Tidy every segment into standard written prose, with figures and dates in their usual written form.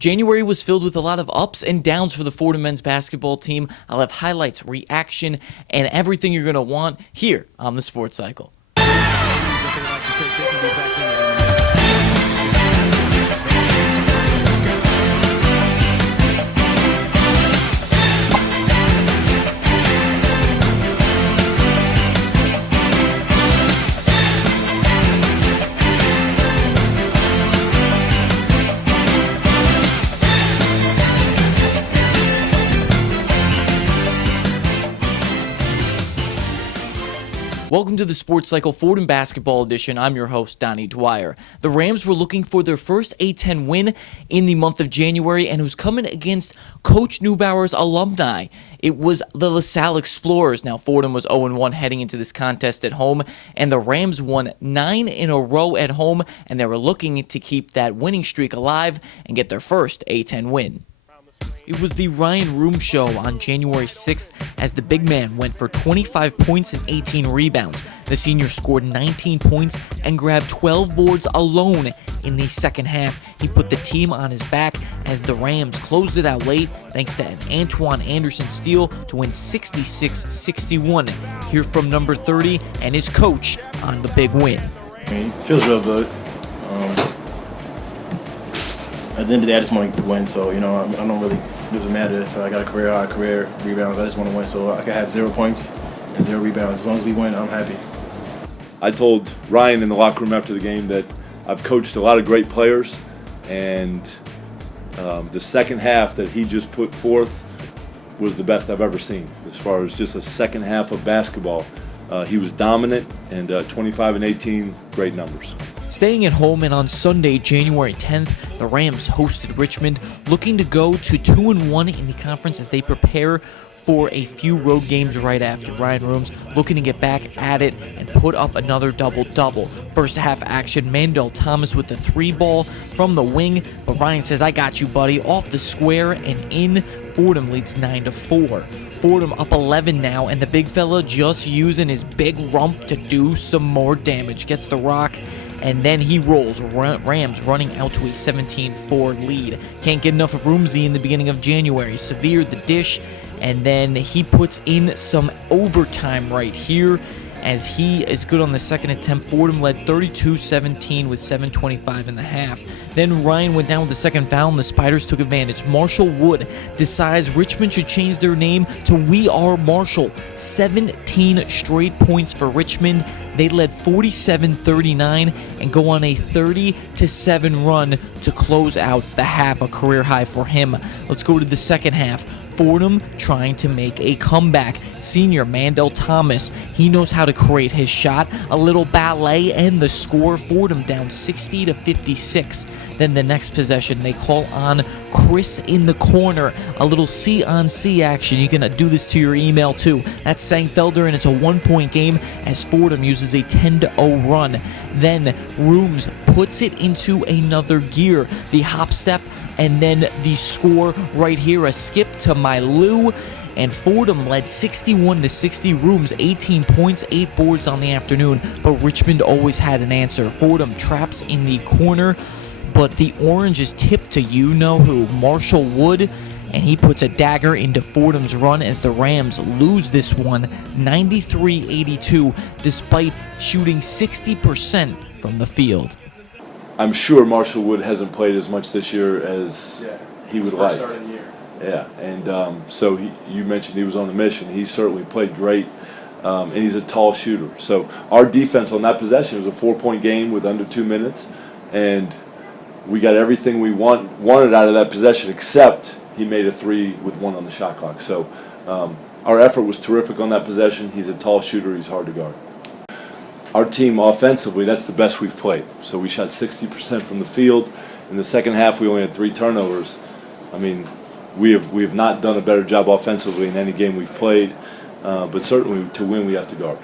January was filled with a lot of ups and downs for the Fordham men's basketball team. I'll have highlights, reaction, and everything you're going to want here on the Sports Cycle. Welcome to the Sports Cycle Fordham Basketball Edition. I'm your host, Donnie Dwyer. The Rams were looking for their first A-10 win in the month of January, and it was coming against Coach Neubauer's alumni. It was the LaSalle Explorers. Now, Fordham was 0-1 heading into this contest at home, and the Rams won 9 in a row at home, and they were looking to keep that winning streak alive and get their first A-10 win. It was the Ryan Room Show on January 6th as the big man went for 25 points and 18 rebounds. The senior scored 19 points and grabbed 12 boards alone in the second half. He put the team on his back as the Rams closed it out late thanks to an Antoine Anderson steal to win 66-61. Hear from number 30 and his coach on the big win. It feels real good. At the end of the day, I just want to win, so, I don't really, it doesn't matter if I got a career high, career rebounds. I just want to win, so I can have 0 points and 0 rebounds. As long as we win, I'm happy. I told Ryan in the locker room after the game that I've coached a lot of great players, and the second half that he just put forth was the best I've ever seen. As far as just a second half of basketball, he was dominant, and 25 and 18, great numbers. Staying at home, and on Sunday, January 10th, the Rams hosted Richmond, looking to go to 2-1 in the conference as they prepare for a few road games right after. Ryan Rooms looking to get back at it and put up another double-double. First half action, Mandel Thomas with the 3-ball from the wing, but Ryan says, "I got you, buddy," off the square and in. Fordham leads 9-4. Fordham up 11 now, and the big fella just using his big rump to do some more damage. Gets the rock, and then he rolls. Rams running out to a 17-4 lead. Can't get enough of Roomsy in the beginning of January. Severe the dish, and then he puts in some overtime right here as he is good on the second attempt. Fordham led 32-17 with 7:25 in the half. Then Ryan went down with the second foul, and the Spiders took advantage. Marshall Wood decides Richmond should change their name to We Are Marshall. 17 straight points for Richmond. They led 47-39 and go on a 30-7 run to close out the half, a career high for him. Let's go to the second half. Fordham trying to make a comeback. Senior Mandel Thomas, he knows how to create his shot. A little ballet and the score. Fordham down 60-56. Then the next possession, they call on Chris in the corner. A little C-on-C action. You can do this to your email too. That's Sangfelder, and it's a 1-point game as Fordham uses a 10-0 run. Then Rooms puts it into another gear. The hop step, and then the score right here, a skip to Mylou, and Fordham led 61-60. Rooms 18 points, 8 boards on the afternoon, but Richmond always had an answer. Fordham traps in the corner, but the orange is tipped to you-know-who, Marshall Wood, and he puts a dagger into Fordham's run as the Rams lose this one 93-82, despite shooting 60% from the field. I'm sure Marshall Wood hasn't played as much this year as he would like. Start of the year. Yeah, and so you mentioned he was on the mission. He certainly played great, and he's a tall shooter. So our defense on that possession was a 4-point game with under 2 minutes, and we got everything we wanted out of that possession, except he made a 3 with 1 on the shot clock. So our effort was terrific on that possession. He's a tall shooter. He's hard to guard. Our team offensively, that's the best we've played. So we shot 60% from the field. In the second half, we only had 3 turnovers. I mean, we have not done a better job offensively in any game we've played, but certainly to win, we have to guard.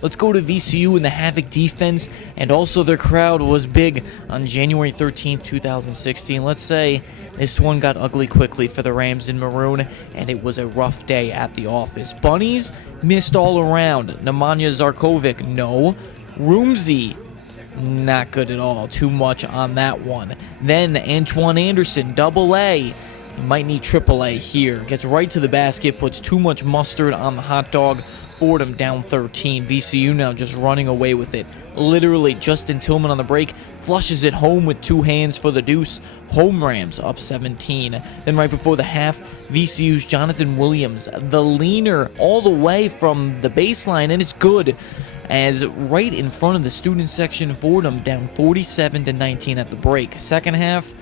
Let's go to VCU in the Havoc defense, and also their crowd was big on January 13th, 2016. Let's say this one got ugly quickly for the Rams in maroon, and it was a rough day at the office. Bunnies missed all around. Nemanja Zarkovic, no. Roomsy Not good at all. Too much on that one. Then Antoine Anderson, double A. You might need triple A here. Gets right to the basket, puts too much mustard on the hot dog. Fordham down 13. VCU now just running away with it. Literally, Justin Tillman on the break flushes it home with two hands for the deuce. Home Rams up 17. Then right before the half, VCU's Jonathan Williams, the leaner all the way from the baseline, and it's good. As right in front of the student section, Fordham down 47-19 at the break. Second half,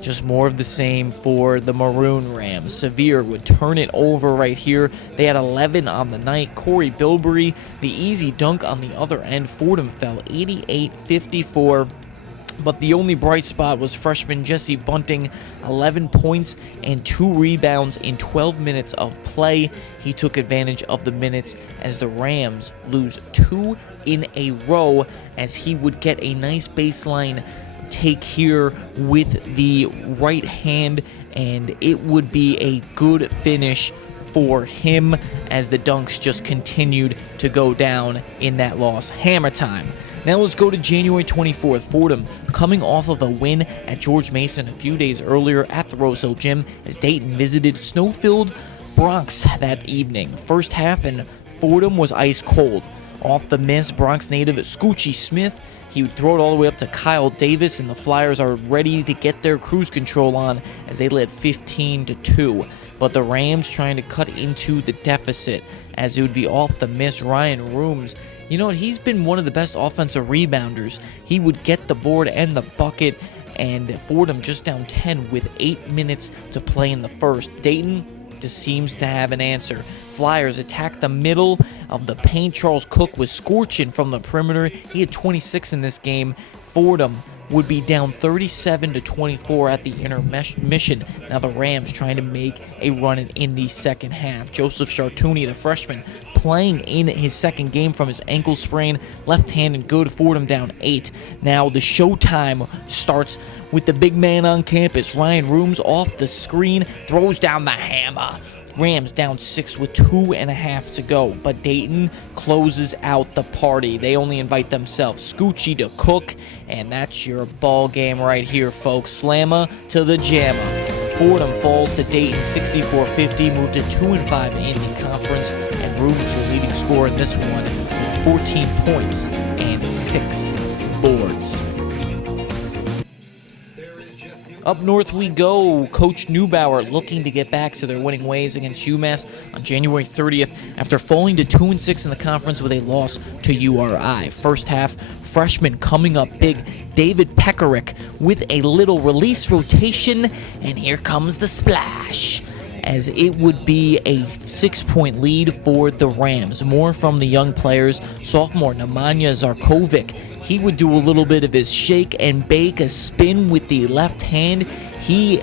just more of the same for the Maroon Rams. Sevier would turn it over right here. They had 11 on the night. Corey Bilberry, the easy dunk on the other end. Fordham fell 88-54. But the only bright spot was freshman Jesse Bunting, 11 points and 2 rebounds in 12 minutes of play. He took advantage of the minutes as the Rams lose 2 in a row, as he would get a nice baseline take here with the right hand, and it would be a good finish for him as the dunks just continued to go down in that loss. Hammer time. Now let's go to January 24th. Fordham coming off of a win at George Mason a few days earlier at the Rose Hill Gym as Dayton visited snow-filled Bronx that evening. First half, and Fordham was ice cold. Off the miss, Bronx native Scoochie Smith, he would throw it all the way up to Kyle Davis, and the Flyers are ready to get their cruise control on as they led 15-2. But the Rams trying to cut into the deficit as it would be off the miss. Ryan Rooms, you know what, he's been one of the best offensive rebounders. He would get the board and the bucket, and Fordham just down 10 with 8 minutes to play in the first. Dayton just seems to have an answer. Flyers attack the middle of the paint. Charles Cook was scorching from the perimeter. He had 26 in this game. Fordham would be down 37-24 at the intermission. Now the Rams trying to make a run in the second half. Joseph Chartouni, the freshman, playing in his second game from his ankle sprain. Left hand and good. Fordham down 8. Now the showtime starts with the big man on campus. Ryan Rooms off the screen, throws down the hammer. Rams down 6 with 2.5 to go, but Dayton closes out the party. They only invite themselves. Scoochie to Cook, and that's your ball game right here, folks. Slammer to the jammer. Fordham falls to Dayton 64-50, moved to 2-5 in the conference, and Rooms your leading scorer in this one with 14 points and 6 boards. Up north we go. Coach Neubauer looking to get back to their winning ways against UMass on January 30th after falling to 2-6 in the conference with a loss to URI. First half, freshman coming up big, David Peckerick with a little release rotation, and here comes the splash, as it would be a 6-point lead for the Rams. More from the young players. Sophomore Nemanja Zarkovic, he would do a little bit of his shake and bake, a spin with the left hand. He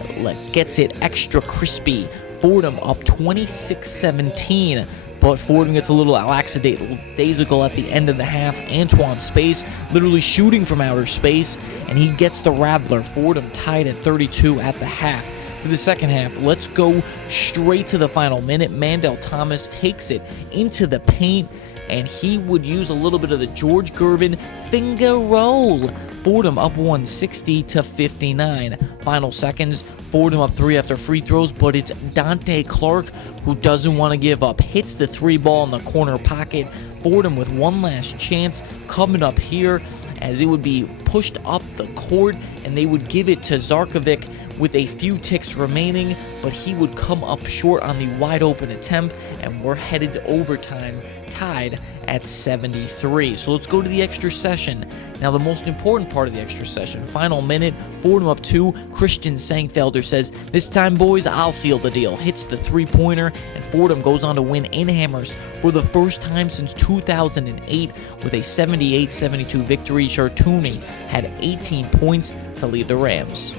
gets it extra crispy. Fordham up 26-17, but Fordham gets a little lackadaisical at the end of the half. Antoine Space literally shooting from outer space, and he gets the rattler. Fordham tied at 32 at the half. To the second half, let's go straight to the final minute. Mandel Thomas takes it into the paint, and he would use a little bit of the George Gervin finger roll. Fordham up 160-59. Final seconds, Fordham up 3 after free throws, but it's Dante Clark who doesn't want to give up. Hits the 3 ball in the corner pocket. Fordham with one last chance coming up here, as it would be pushed up the court, and they would give it to Zarkovic with a few ticks remaining, but he would come up short on the wide open attempt, and we're headed to overtime, tied at 73. So let's go to the extra session. Now the most important part of the extra session, final minute, Fordham up 2. Christian Sangfelder says, "This time, boys, I'll seal the deal." Hits the 3-pointer, and Fordham goes on to win in Hammers for the first time since 2008 with a 78-72 victory. Chartouni had 18 points to lead the Rams.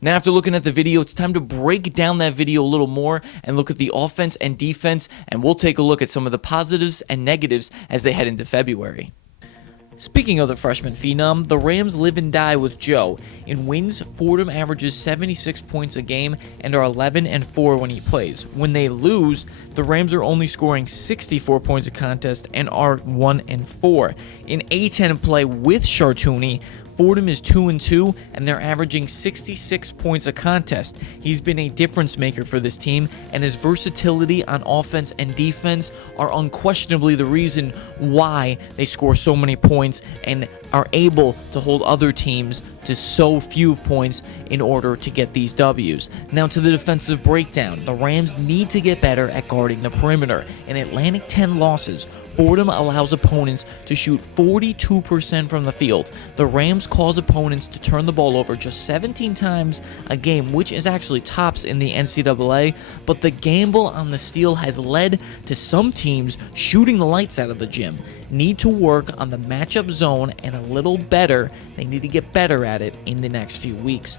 Now, after looking at the video, it's time to break down that video a little more and look at the offense and defense, and we'll take a look at some of the positives and negatives as they head into February. Speaking of the freshman phenom, the Rams live and die with Joe. In wins, Fordham averages 76 points a game and are 11-4 when he plays. When they lose, the Rams are only scoring 64 points a contest and are 1-4. In A10 play with Chartouni, Fordham is 2-2, and they're averaging 66 points a contest. He's been a difference maker for this team, and his versatility on offense and defense are unquestionably the reason why they score so many points and are able to hold other teams to so few points in order to get these W's. Now to the defensive breakdown. The Rams need to get better at guarding the perimeter. In Atlantic 10 losses, Fordham allows opponents to shoot 42% from the field. The Rams cause opponents to turn the ball over just 17 times a game, which is actually tops in the NCAA, but the gamble on the steal has led to some teams shooting the lights out of the gym. Need to work on the matchup zone and a little better. They need to get better at it in the next few weeks.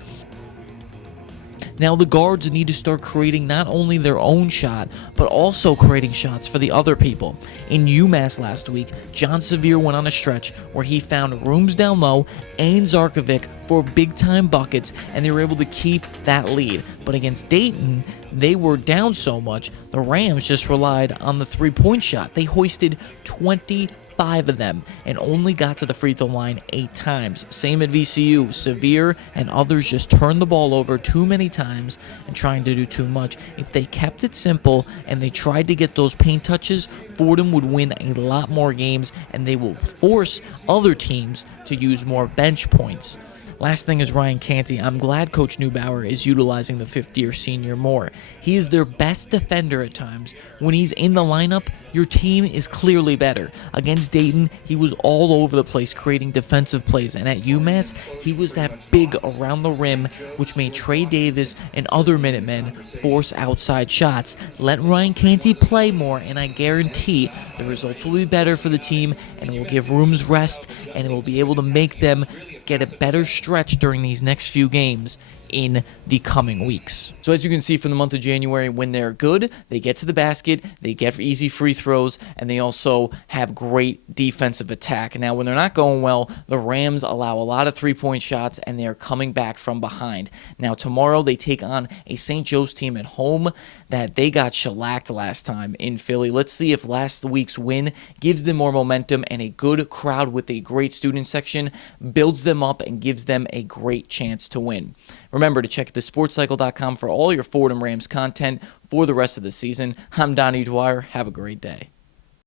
Now, the guards need to start creating not only their own shot, but also creating shots for the other people. In UMass last week, John Sevier went on a stretch where he found rooms down low and Zarkovic for big-time buckets, and they were able to keep that lead. But against Dayton, they were down so much, the Rams just relied on the three-point shot. They hoisted 25 of them and only got to the free throw line 8 times. Same at VCU. Sevier and others just turned the ball over too many times and trying to do too much. If they kept it simple and they tried to get those paint touches, Fordham would win a lot more games, and they will force other teams to use more bench points. Last thing is Ryan Canty. I'm glad Coach Neubauer is utilizing the fifth-year senior more. He is their best defender at times. When he's in the lineup, your team is clearly better. Against Dayton, he was all over the place creating defensive plays, and at UMass, he was that big around the rim, which made Trey Davis and other Minutemen force outside shots. Let Ryan Canty play more, and I guarantee the results will be better for the team, and it will give rooms rest, and it will be able to make them get a better stretch during these next few games in the coming weeks. So as you can see from the month of January, when they're good, they get to the basket, they get easy free throws, and they also have great defensive attack. Now, when they're not going well, the Rams allow a lot of three-point shots, and they're coming back from behind. Now, tomorrow, they take on a St. Joe's team at home that they got shellacked last time in Philly. Let's see if last week's win gives them more momentum, and a good crowd with a great student section builds them up and gives them a great chance to win. Remember to check thesportscycle.com for all your Fordham Rams content for the rest of the season. I'm Donnie Dwyer. Have a great day.